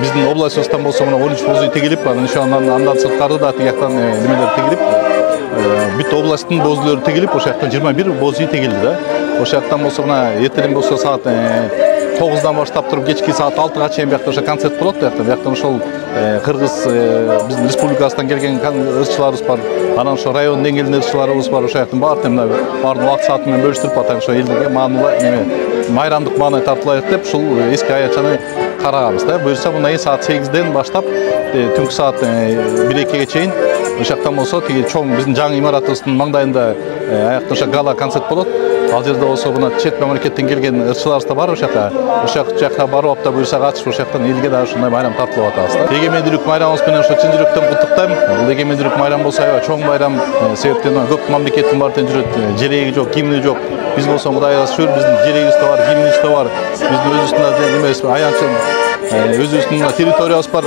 биздин областыбыздан болсо мына 13 боз үй тегилип, андан сырткары да тияктан немелер тегилип, бүт областтын боз үйлөрү тегилип, ошол жактан 21 боз үй тегилди да. Ошол жактан болсо мына эртелен болсо саат 9-дан баштап туруп кечки саат 6-га чейин биякта ошо концерт болот. Бияктан ошол Кыргыз биздин республикасынан келген ырчыларыбыз бар. Анан ошо район деңгээлинде ырчыларыбыз бар. Ошол жактан баардыгын убакыт сааты менен бөлүштүрүп атак ошо элдерге маанилуу майрамдык маанай тартылайык деп ушул эски аячаны карагабыз да. Буюрса мындай саат 8-ден баштап түнкү саат 1-2-ге чейин ошол жактан болсо тиги чоң биздин жаңы имаратыбыздын маңдайында аякта ошо гала концерт болот. Ал жерде болсо мына чет мамлекеттен келген ырчыларыбыз да бар ошол жакка барып апта буюрса катышып ошол жактан элге да ушундай майрам тартылып атабыз да. Эгемендүүлүк майрамыбыз менен ошо чын жүрөктөн куттуктайм. Бул эгемендүүлүк майрам болсо аябай чоң майрам, себептен көп мамлекеттин баардыгы жүрөт, желеги жок, гимни жок. Биз болсо Кудайга шүгүр биздин желегибиз да бар, гимнибиз да бар. Биздин өзүбүздүн немебиз аянчын өзүбүздүн территориябыз бар.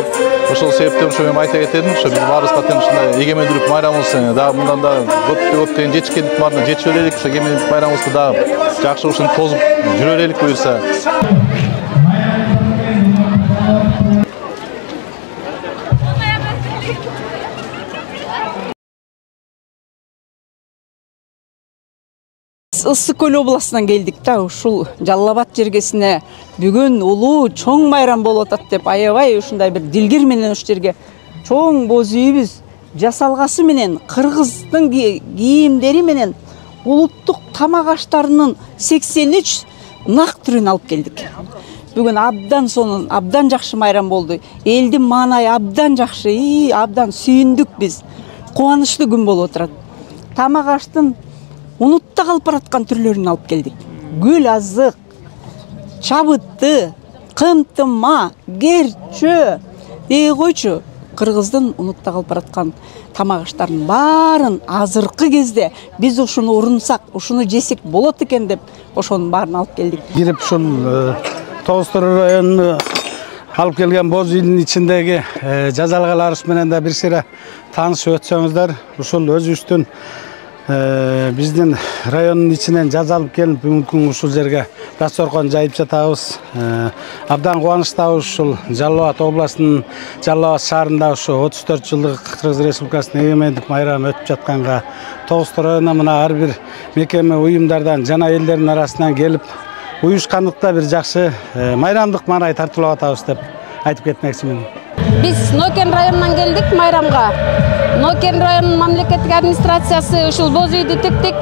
Ошол себептен ошо мен айта кетем, ошо биз баарыбызга тең ушундай эгемендүүлүк майрамыбыз дагы мындан да көптөгөн жетишкендик баарына жетише берелик. Ошо эгемендүүлүк майрамыбызды дагы жакшы ушинтип тозуп жүрө берелик буюрса. Ысык Көл областынан келдик да, ушул Жалал Абад жергесине бүгүн улуу чоң майрам болуп атат деп аябай ушундай бир дилгир менен ушул жерге чоң боз үйүбүз жасалгасы менен кыргыздын кийимдери менен улуттук тамак аштарынын 83 нак түрүн алып келдик. Бүгүн абдан сонун, абдан жакшы майрам болду. Элдин маанайы абдан жакшы, абдан сүйүндүк биз. Кубанычтуу күн болуп отурат. Тамак аштын унутта калып бараткан түрлөрүн алып келдик. Гүл азык, чабытты, кымтыма, керчө дей койчу. Кыргыздын унутта калып бараткан тамак аштарынын баарын азыркы кезде биз ушуну урунсак, ушуну жесек болот экен деп ошонун баарын алып келдик. Кирип ушул Тоғыз Тору районуна алып келген боз үйдүн ичиндеги жазалгаларыбыз менен да бир сыйра таанышып өтсөңүздөр. Ушул өзүбүздүн биздин райондун ичинен жазалып келип бүгүнкү ушул жерге дасторкон жайып жатабыз. Абдан кубанычтабыз ушул Жалал Абад областынын Жалал Абад шаарында ушу 34 жылдык Кыргыз Республикасынын эгемендик майрамы өтүп жатканга Тоғыз Тору районуна мына ар бир мекеме уюмдардан жана элдердин арасынан келип уюшкандыкта бир жакшы майрамдык маанай тартылып атабыз деп айтып кетмекчимин. Биз Нокен районунан келдик майрамга. Нокен районунун мамлекеттик администрациясы ушул боз үйдү тиктик,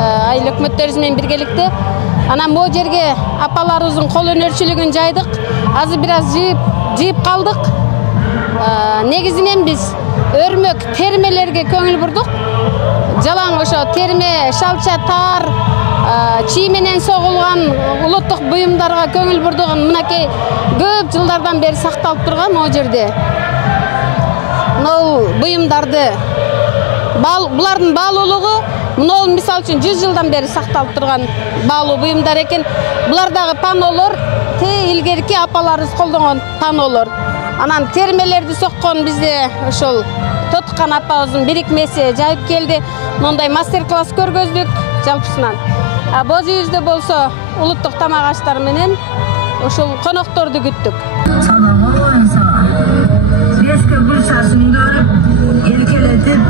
айыл өкмөттөрүбүз менен биргеликте. Анан бул жерге апаларыбыздын кол өнөрчүлүгүн жайдык. Азыр бир аз жыйып калдык. Негизинен биз өрмөк термелерге көңүл бурдук. Жалаң ошо терме, шалча, таар, чий менен согулган улуттук буюмдарга көңүл бурдук. Мынакей көп жылдардан бери сакталып турган могу жерде. Мынау буюмдарды булардын баалуулугу мынау мисал үчүн 100 жылдан бери сакталып турган баалуу буюмдар экен. Булардагы панолор илгерки апаларыбыз колдонгон панолор. Анан термелерди соккон бизде ошол Тоткан апабыздын бирикмеси жайып келди. Мондай мастер-класс көргөздүк жалпысынан. Боз үйүбүздө болсо улуттук тамак аштар менен ошол конокторду күттүк. Eski gül saçını görüp, erkeletip,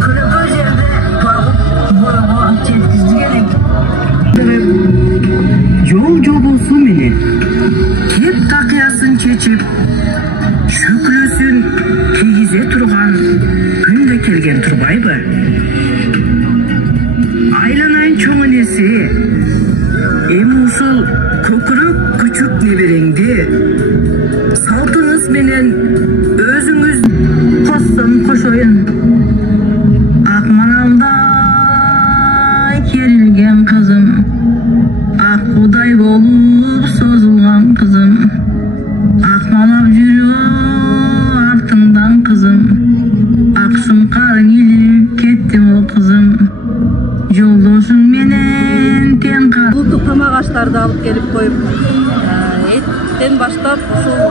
kırıklı yerde bakıp, borumu çetkizdi gerek. Yol meni, kep takıyasın çeçip, şükrüsün kigize turgan, günde kelgen turbay mı? Aylanayın çoğun esi, emi usul kokuruk küçük neberendi, saltınız menen özüңүз костом кошоюн ак манамда керилген кызым ак кудай болуп созулган кызым ак манап жүрүү артыңдан кызым ак сымкарың илип кеттим о кызым жолдошуң менен тең улуттук тамак аштарды алып келип коюп эттен баштап ушул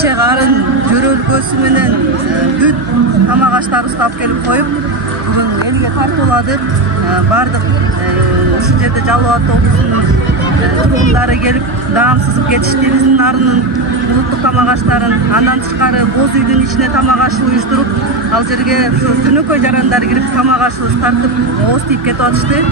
карын жөрөлгөсү менен бүт тамак аштарыбызды алып келип коюп бүгүн элге тартууладык. Бардык ушул жерде Жалал Абад облусунун тургундар жарандаары келип даам сызып кетишти. Биздин нарынын улуттук тамак аштарын, андан тышкары боз үйдүн ичине тамак ашы уюштуруп, ал жерге ошо түнөкөй жарандар кирип тамак ашыбыз тартып ооз тийип кетип атышты.